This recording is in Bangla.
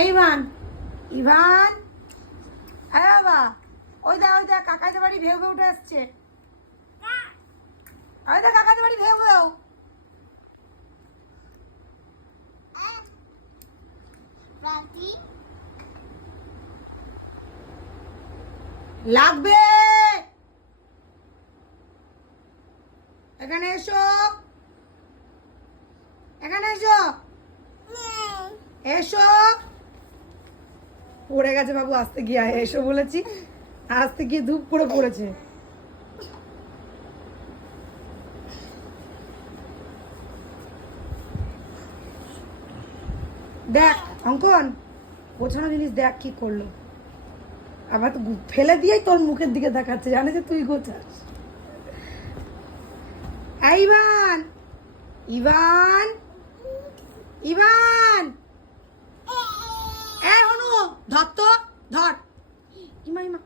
এই ইভান, ইভান, হ্যাঁ বাবা, ওই দা কাকাইদের বাড়ি ভেউ ভেউ উঠে আসছে। ওই দা কাকাইদের বাড়ি ভেউ ভেউ। লাগবে, এখানে এসো, এখানে এসো, এসো। পড়ে গেছে বাবু, আসতে গিয়ে এসো বলেছি, আসতে গিয়ে ধূপ করে পড়েছে। দেখ অঙ্কন, গোছানো জিনিস দেখ কি করলো, আবার তো ফেলে দিয়েই তোর মুখের দিকে দেখাচ্ছে, জানে যে তুই গোছাস। ইভান, ইভান, ইভান, হনু ধর তো, ধর। ইমা ইমা